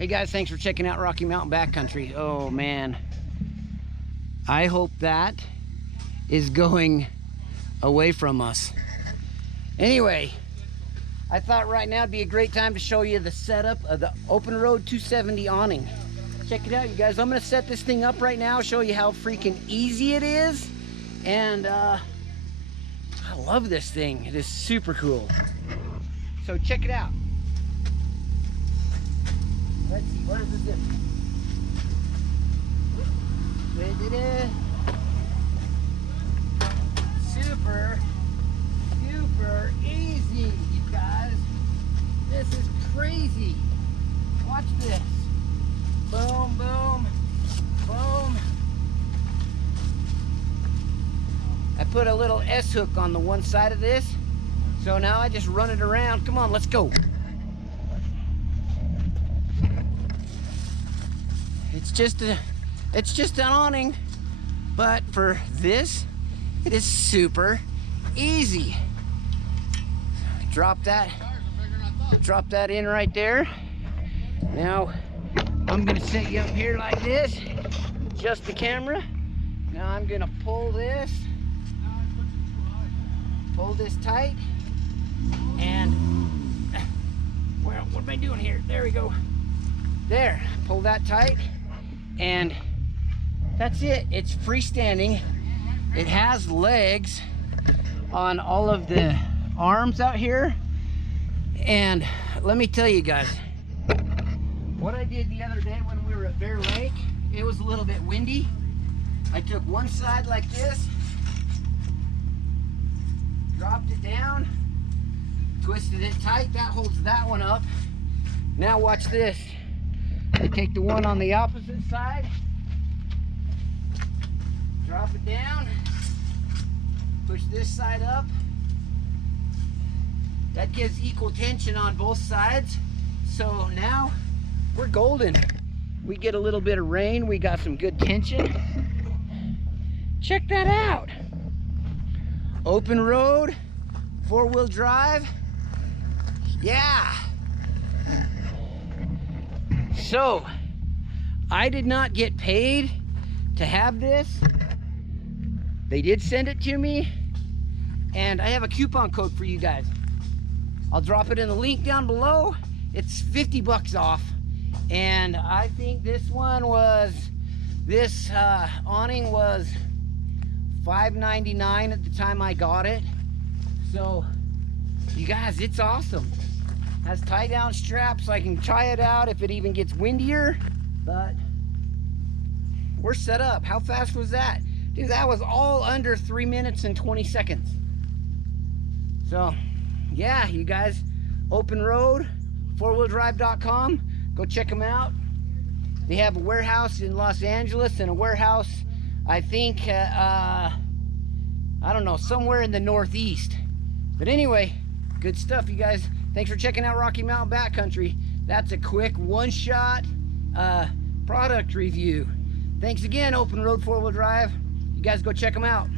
Hey guys, thanks for checking out Rocky Mountain Backcountry. Oh man, I hope that is going away from us. Anyway, I thought right now would be a great time to show you the setup of the Open Road 270 awning. Check it out, you guys. I'm gonna set this thing up right now, show you how freaking easy it is. And I love this thing. It is super cool. So check it out. Let's see, what is this? Super easy, you guys. This is crazy. Watch this. Boom, boom, boom. I put a little S hook on the one side of this. So now I just run it around. Come on, let's go. It's just an awning, but for this, it is super easy. Drop that in right there. Now I'm gonna set you up here like this, adjust the camera. Now I'm gonna pull this tight, and what am I doing here? There we go. There, pull that tight, and that's it. It's freestanding. It has legs on all of the arms out here. And let me tell you guys, what I did the other day when we were at Bear Lake, it was a little bit windy. I took one side like this, dropped it down, twisted it tight. That holds that one up. Now watch this. I take the one on the opposite side, drop it down, push this side up. That gives equal tension on both sides. So now we're golden. We get a little bit of rain, we got some good tension. Check that out. Open road, 4-wheel drive. Yeah. So, I did not get paid to have this. They did send it to me, and I have a coupon code for you guys. I'll drop it in the link down below. It's 50 bucks off, and I think this awning was $5.99 at the time I got it. So, you guys, it's awesome. Has tie down straps so I can try it out if it even gets windier, but we're set up. How fast was that? Dude, that was all under 3 minutes and 20 seconds. So yeah, you guys, Open Road, 4wheeldrive.com. Go check them out. They have a warehouse in Los Angeles and a warehouse, I think, I don't know, somewhere in the Northeast. But anyway, good stuff, you guys. Thanks for checking out Rocky Mountain Backcountry. That's a quick one-shot product review. Thanks again, Open Road 4-wheel drive. You guys go check them out.